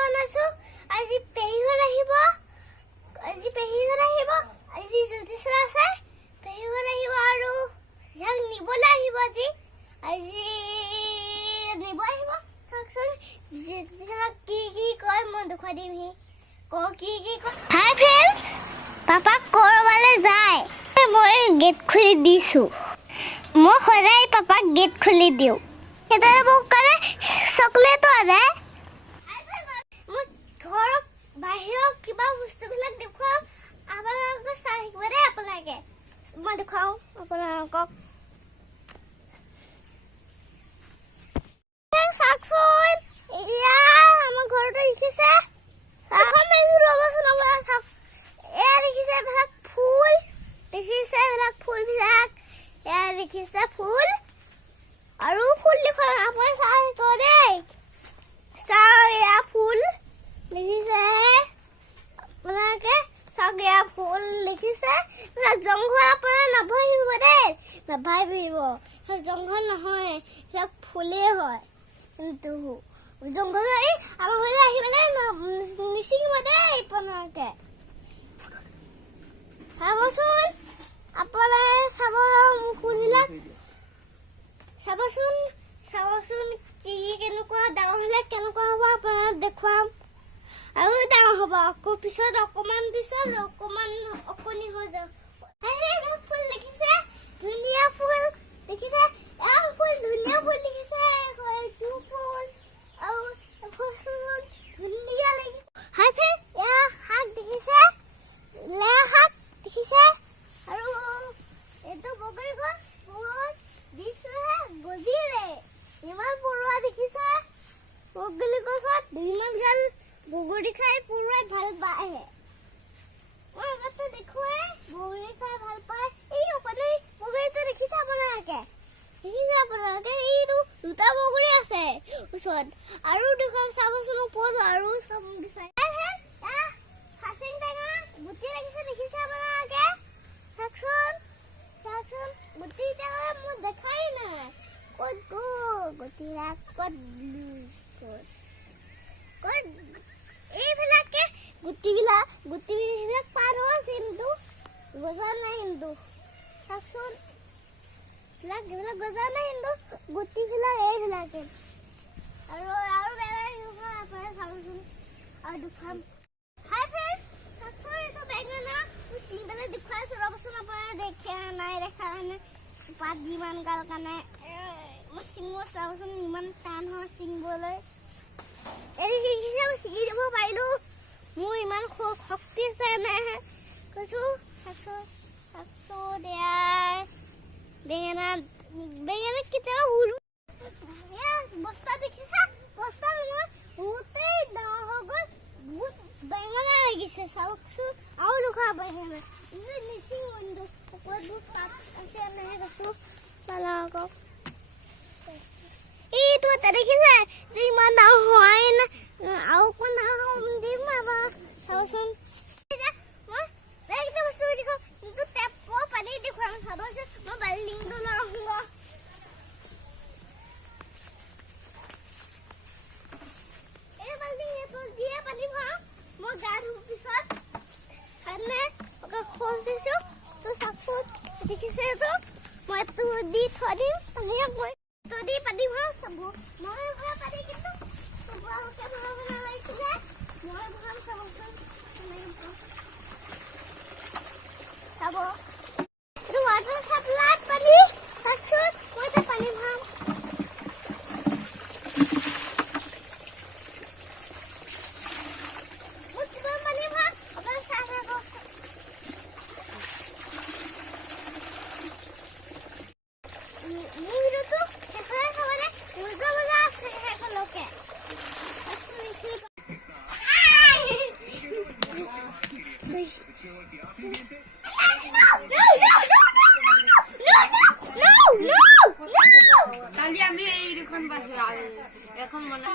বনাইছো আজি পেহিহৰ আহিব আজি জ্যোতিষৰ আছে পেহিহৰ আহিব আৰু যাক নিবলৈ আহিব আজি নিব আহিব চাওকচোন জ্যোতিষক কি কয় মই দেখুৱাই দিম কি কয় হাই ফ্ৰেণ্ডছ পাপা কৰবালৈ যায় মই গেট খুলি দিছো মই সদায় পাপাক গেট খুলি দিওঁ সেইদৰে মোক কৰে চকলেটো আনে মই ঘৰত বাহিৰত কিবা বস্তুবিলাক দেখুৱাম আপোনালোকক চাই থাকিব দেই আপোনালোকে মই দেখুৱাওঁ আপোনালোকক চাওকচোন এতিয়া আমাৰ ঘৰটো দেখিছে এয়া দেখিছে এইবিলাক ফুল দেখিছে ফুল আৰু ফুল দেখুৱাম আপুনি চাই থাকিব দেই চাওক এয়া ফুল দেখিছে আপোনালোকে চাওক এয়া ফুল দেখিছে জংঘল আপোনাৰ নাভাবিব দেই নাভাবিব জংঘল নহয় সেইবিলাক ফুলেই হয় কিন্তু জংঘল আমাৰ ঘৰলৈ আহি পেলাই নিচিঙিব দেই আপোনালোকে চাবচোন আপোনাৰ চাব ফুলবিলাক চাবচোন কি কেনেকুৱা ডাঙৰ হ'লে কেনেকুৱা হ'ব আপোনাক দেখুৱাম আৰু ডাঙৰ হ'ব আকৌ পিছত অকণমান অকণি হৈ যাব ফুল দেখিছে ধুনীয়া ফুল দেখিছে ধুনীয়া ফুল দেখিছে এইটো ফুল আৰু ধুনীয়া লাগিছে হাই ফ্ৰেণ্ড এয়া শাক দেখিছে লেয়া শাক দেখিছে আৰু এইটো বগৰী গছ বহুত দিছোহে গজিলে ইমান পৰুৱা দেখিছে বগৰী গছত ইমান গাল বগৰী খাই পৰুৱাই ভাল পায় মই আগতে দেখোৱে বগৰী খাই ভাল পায় এই ওপৰতে বগৰীটো দেখিছে আপোনালোকে এইটো দুটা বগৰী আছে ওচৰত আৰু দেখুৱাম চাবচোন ওপৰত আৰু চাব বিচাৰে খাচিং টেঙা গুটি লাগিছে দেখিছে আপোনালোকে চাওকচোন গুটি টেঙা মই দেখাই নাই ক'ত গুটিবিলাক ক'ত এইবিলাকে গুটিবিলাক পাৰ হৈছে কিন্তু গজা নাই কিন্তু চাওকচোন এইবিলাক গজা নাই কিন্তু গুটিবিলাক এইবিলাকে আৰু বেলেগ চাবচোন আৰু দুখাম হাই ফ্ৰেণ্ডছ চাওকচোন এইটো বেঙেনা মই চিঙি পেলাই দেখুৱাইছোঁ ৰ'বচোন আপোনাৰ দেখা নাই পাত ইমান গাল কাৰণে মই চিঙিব চাবচোন ইমান টান হয় চিঙিবলৈ দেখিছে মই ছিঙি দিব পাৰিলোঁ মোৰ ইমান শক্তি আছে নাই কৈছোঁ চাওকচোন বেঙেনা কেতিয়াবা ভুলো বস্তা দেখিছে বস্তা নহয় বহুতেই ডাঙৰ হৈ গ'ল বহুত বেঙেনা লাগিছে চাওকচোন আৰু দুখা বেঙেনা নিচিং বন্ধু ওপৰত বহুত পাত আছে এনেহে কৈছোঁ আপোনালোকক এইটো এটা দেখিছে ইমান ডাঙৰ হোৱাই নাই আৰু অকণমান ডাঙৰ দিম চাবচোন মই বেলেগ বস্তু দেখুৱাম কিন্তু টেপৰ পানী দেখুৱাম চাবচোন মই বাল্টিংটো লওঁ এই বাল্টিংটো দিয়ে পানী ভৰাম মই গা ধোৱাৰ পিছত খোজ দিছোঁ চাওকচোন দেখিছে এইটো মই এইটো দি থৈ দিম ধুনীয়াকৈ দি পানী ভৰাম চাব মই ভৰা পানী কিন্তু চবকে ভৰাব নালাগিছিলে মই ভৰাম চাবচোন চাব এইটো ৱাটাৰ চাপ্লাই পানী চাওকচোন মই এটা পানী ভৰাম মই কিমান পানী ভৰাম আপোনাৰ চাই থাকক কালি আমি এই দুখন পাইছো আৰু এখন মনে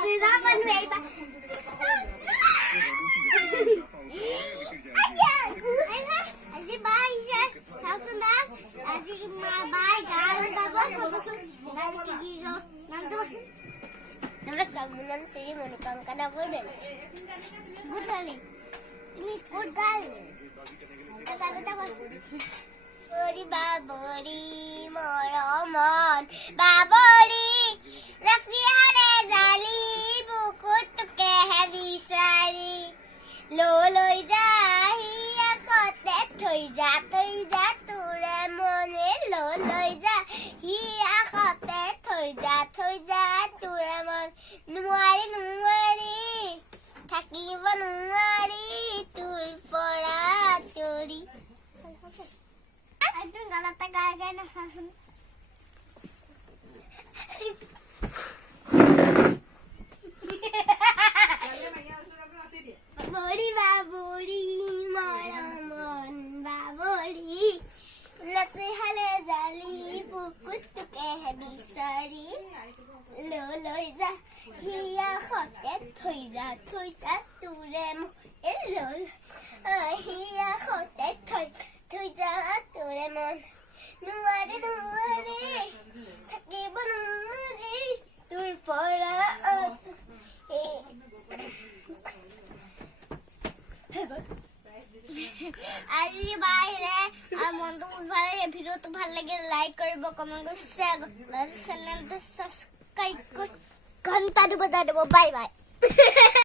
আজি বাই চাওকচোন আজি বাই গান গাব চাবচোন নামটো नमस्कार মোৰ নাম শ্ৰী মণিকাঙ্কনা বড়ে গুডলি তুমি কোড গাল এটা বাবৰি বাবৰি মৰমন বাবৰি ৰাখি হালে জালি বুকুতকে হে বিচাৰি লৈ যাহি আকতে থৈ যা তোৰে মনে লৈ যা হি আকতে থৈ যা তোৰে মন নোৱাৰি থাকিব নোৱাৰি তোৰ পৰা আঁতৰি একদম গালাটা গাই নাচাচোন বাবৰি বাবৰি মৰমন বাবৰি নাচি হালে জালি বুকুতকে হে বিচাৰি লৈ যা হিয়া খতে থৈ যা তোৰে হিয়া খতে থৈ যা তোৰে মন নোৱাৰি থাকিব নোৱাৰি তোৰ পৰা আজি বাহিৰে মনটো ভাল লাগে ভিডিঅ'টো ভাল লাগে লাইক কৰিব কমেণ্ট কৰিব শ্বেয়াৰ কৰিব চেনেলটো ছাবস্ক্ৰাইব কৰি ঘণ্টাটো বজাই দিব বাই বাই